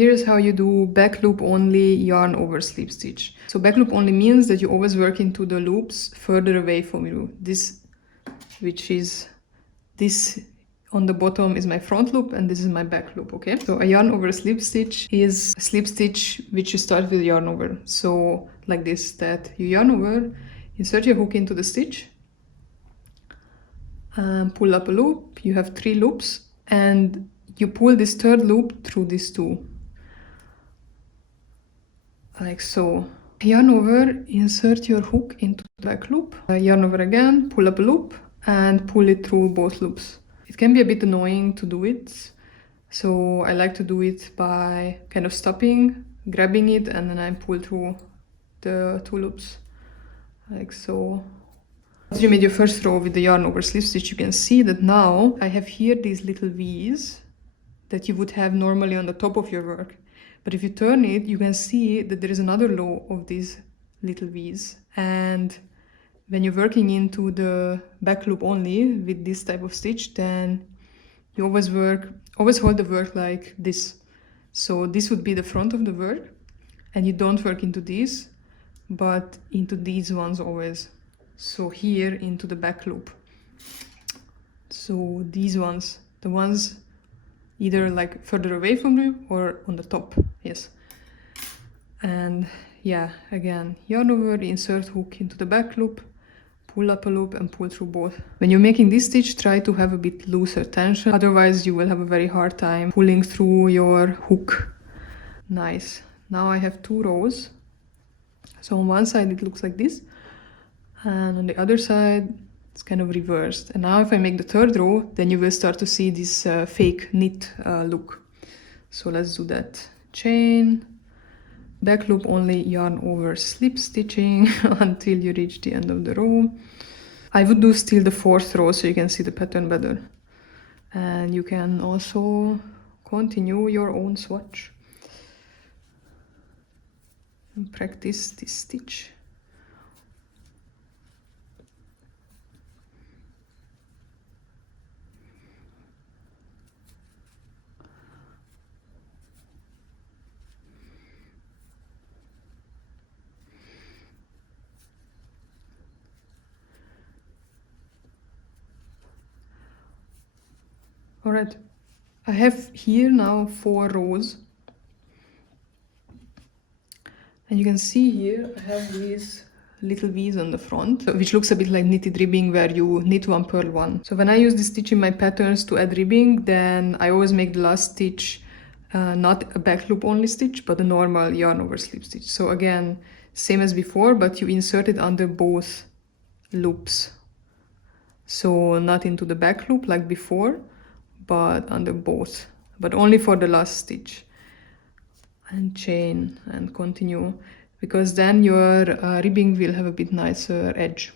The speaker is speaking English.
Here's how you do back loop only yarn over slip stitch. So back loop only means that you always work into the loops further away from you. This, which is this on the bottom, is my front loop and this is my back loop, okay? So a yarn over slip stitch is a slip stitch which you start with yarn over. So like this, that you yarn over, insert your hook into the stitch, pull up a loop, you have 3 loops, and you pull this 3rd loop through these 2. Like so. Yarn over, insert your hook into the back loop, yarn over again, pull up a loop, and pull it through both loops. It can be a bit annoying to do it, so I like to do it by kind of stopping, grabbing it, and then I pull through the 2 loops, like so. After you made your first row with the yarn over slip stitch, you can see that now I have here these little V's that you would have normally on the top of your work. But if you turn it, you can see that there is another row of these little V's. And when you're working into the back loop only with this type of stitch, then you always hold the work like this. So this would be the front of the work, and you don't work into these, but into these ones always. So here into the back loop. So these ones, the ones either like further away from you or on the top, yes. And yeah, again, yarn over, insert hook into the back loop, pull up a loop and pull through both. When you're making this stitch, try to have a bit looser tension, otherwise you will have a very hard time pulling through your hook. Nice. Now I have 2 rows. So on one side it looks like this, and on the other side it's kind of reversed. And now if I make the 3rd row, then you will start to see this fake knit look. So let's do that. Chain, back loop only, yarn over slip stitching until you reach the end of the row. I would do still the 4th row so you can see the pattern better. And you can also continue your own swatch and practice this stitch. All right, I have here now 4 rows, and you can see here I have these little V's on the front, which looks a bit like knitted ribbing where you knit 1, purl 1. So when I use this stitch in my patterns to add ribbing, then I always make the last stitch not a back loop only stitch, but a normal yarn over slip stitch. So again, same as before, but you insert it under both loops. So not into the back loop like before, but under both, but only for the last stitch. And chain and continue, because then your ribbing will have a bit nicer edge.